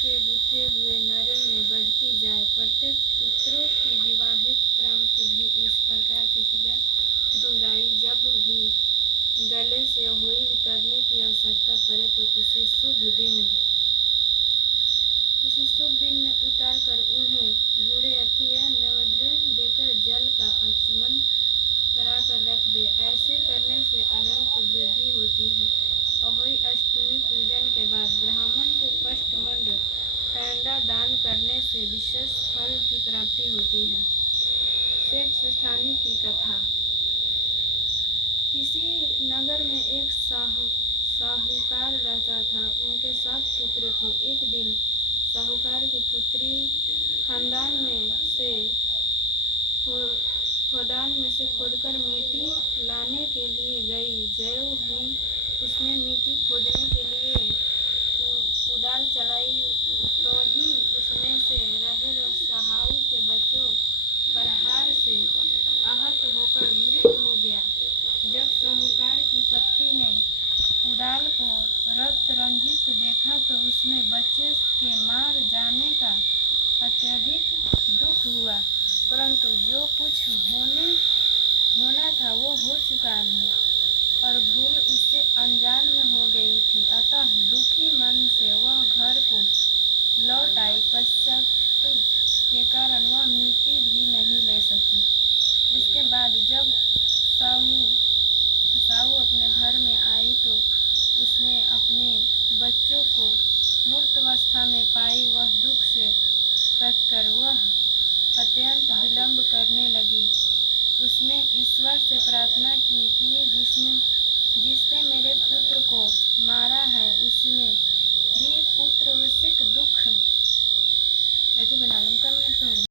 के गुथे हुए नरन में बढ़ती जाए। प्रत्येक पुत्रों की विवाहित प्रांत भी इस प्रकार की क्रिया दोहराई। जब भी गले से हुई उतरने की आवश्यकता पड़े तो किसी शुभ दिन में उतार कर उन्हें बूढ़े अथिया नैवेद्य देकर जल का आचमन कराकर रख दे। ऐसे करने से अन्न की वृद्धि होती है। अहोई अष्टमी पूजन के बाद ब्राह्मण को पष्टमंड पैंडा दान करने से विशेष फल की प्राप्ति होती है। सेठ सेठानी की कथा। किसी नगर में एक साहूकार रहता था। उनके 7 पुत्र थे। एक दिन साहूकार की पुत्री खदान में से खोदकर मिट्टी लाने के लिए गई। ज्यों ही उसने मिट्टी खोदने के लिए कुदाल चलाई तो ही उसमें से रहे साहू के बच्चों प्रहार से आहत होकर मृत हो गया। जब साहूकार की पत्नी ने कुदाल को रक्त रंजित देखा तो उसमें बच्चे के मार जाने का अत्यधिक दुख हुआ, परंतु जो कुछ होना था वो हो चुका है और भूल उससे अनजान में हो गई थी। अतः दुखी मन से वह घर को लौट आई।